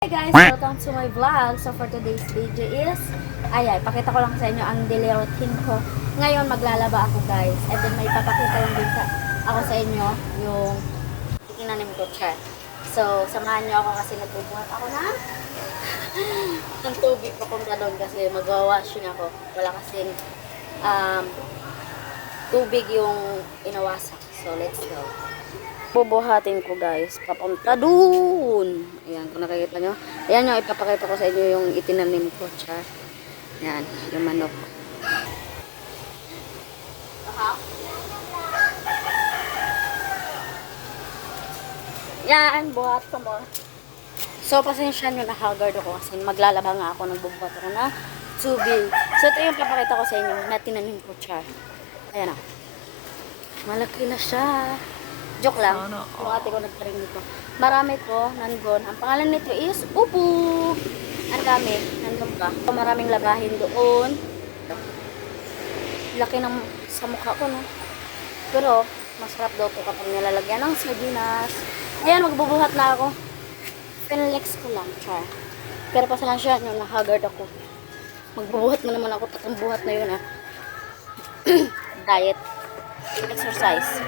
Hi guys! Welcome to my vlog. So for today's video is, pakita ko lang sa inyo ang daily routine ko. Ngayon maglalaba ako guys. And then may papakita lang din ako sa inyo yung itinanim ko chat. So samahan nyo ako kasi nagbubuhat ako ng tubig papunta doon kasi magwawashing ako. Wala kasing tubig yung inawasak. So let's go. Bubuhatin ko guys, papunta dun. Ayan, kung nakikita nyo. Ayan yung ipapakita ko sa inyo yung itinanim ko. Char. Ayan, yung manok. Yan, buhat ko mo. So, pasensya nyo na haggard ako kasi maglalaba nga ako, nagbubuhat ako na tubig. So, ito yung papakita ko sa inyo na tinanim ko. Char. Ayan na. Malaki na siya. Joke lang. Yung ate ko nagparing dito. Marami to, nandun. Ang pangalan nito is Upo. Ang dami. Nandun pa. Maraming labahin doon. Laki ng sa mukha ko, no? Pero, masarap daw to kapag nilalagyan ng sardinas. Ayan, magbubuhat na ako. Pinlex ko lang, char. Pero pasalansya nyo, nahagard ako. Magbubuhat na naman ako. Tatang buhat na yun, Diet. Exercise.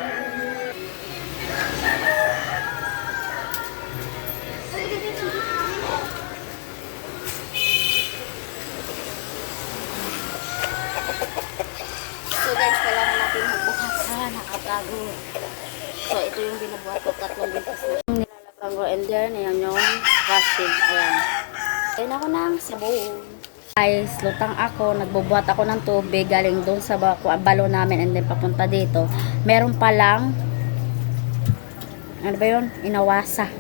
So guys, kailangan natin magbuhat sa nakatago. So ito yung binubuhat ko, 3 beses na nilalabang ko. And then, ayan yung washing. Ayan. Ayan ako ng sabon. Guys, lutang ako. Nagbubuhat ako ng tubig galing doon sa balo namin and then papunta dito. Meron palang ano ba yun? Inawasa.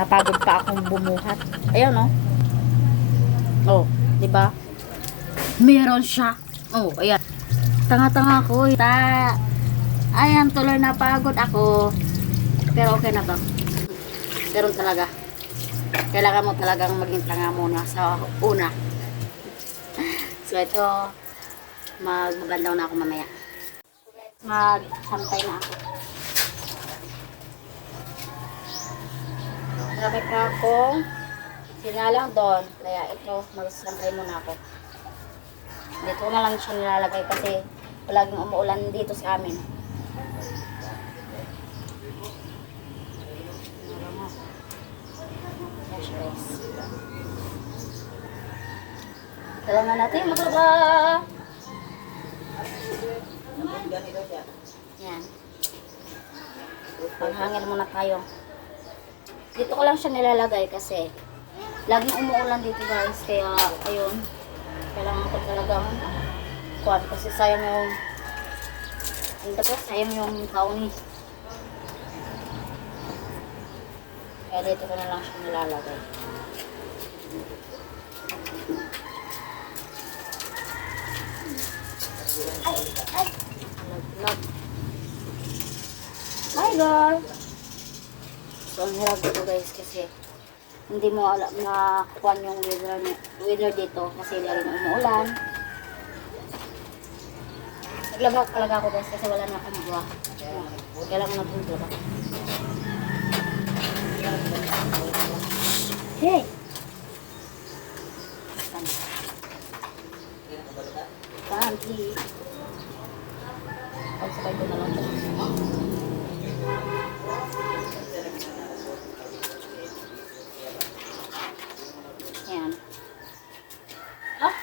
Napagod pa akong bumuhat. Ayan, oh. Oh, di ba? Meron siya. Oh, ayan. Tanga-tanga ko. Ayan, tuloy napagod ako. Pero okay na ba? Meron talaga. Kailangan mo talagang maging tanga muna sa una. So, ito, magbabandaw na ako mamaya. Magsampay na ako. Marami pa akong sinalang doon. Kaya ito, magsampay muna ako. Dito na lang siya nilalagay kasi palaging umuulan dito sa amin. Kailangan natin maglaba. Yan. Panghangin muna tayo. Dito ko lang siya nilalagay kasi laging umuulan dito guys. Kaya ayun. Kailangan ko talagang kuwan kasi sayang yung sayang yung kauni. Kaya dito ko na lang siya nilalagay. Ay. Lag. My God. So, ang hirap dito guys kasi hindi mo alam na kuwan yung weather dito kasi laging umuulan. Naglaba talaga ako guys kasi wala na akong magawa. Kailangan na maglaba. Hey! Panty. Pagsabay ko na lang ito. Ayan. Ah!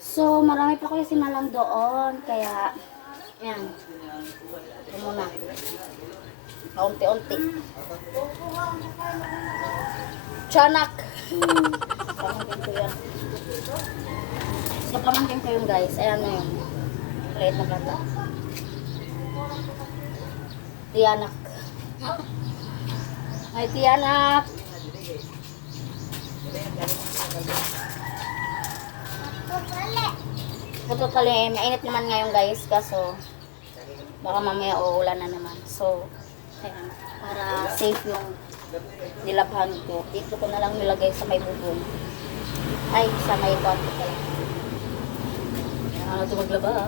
So, marami pa kayo sinalang doon. Kaya, ayan. Ito muna. Paunti-unti. Tiyanak! Pamangkin ko yan. So, pamangkin ko yun guys. Ayan na yun. Maliit na bata. Tiyanak. Ay, tiyanak! Totally, mainit naman ngayon guys. Kaso, baka mamaya uulan na naman. So, ayan, para safe yung nilabhan ko. Dito ko na lang nilagay sa may bubong. Ay, sa may kwarto pala. Kailangan natin maglaba.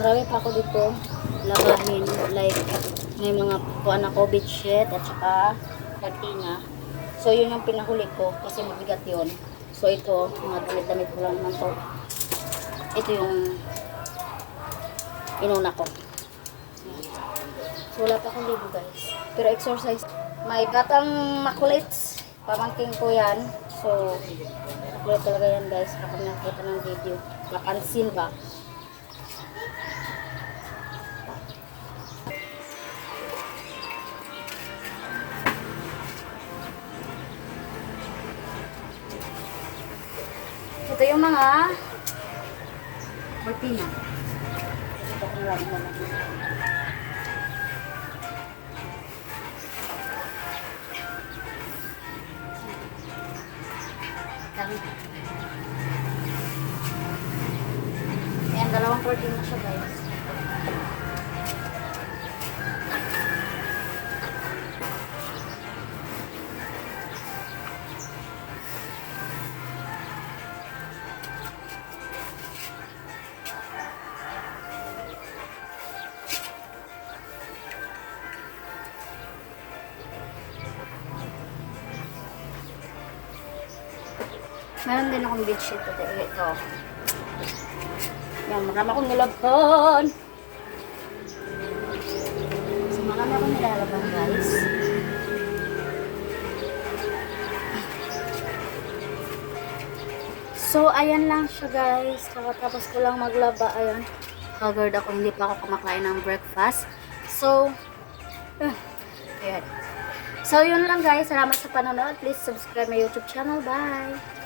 Marami pa ako dito labahin. Like, may mga kuan ako, bedsheet at saka cortina. So, yun yung pinahuli ko kasi mabigat yun. So, ito, mga damit-damit ko lang naman to. Ito yung inuna ko. So, wala pa akong libo guys. Pero exercise. May batang makulit. Pamangking ko yan. So, makulit talaga yan guys. Kapag nakita ng video. Mapansin ba? Ito yung mga cortina. Ito ko lang naman. Ayan, dalawang cortina siya guys. Meron din akong bedsheet ito. Yan, marami akong nilabhan. So, marami akong nilalabhan, guys. So, ayan lang siya, guys. Kakatapos ko lang maglaba. Ayan. Haggard ako. Hindi pa ako kumakain ng breakfast. So, ayan. So, yun lang, guys. Salamat sa panonood. Please subscribe my YouTube channel. Bye!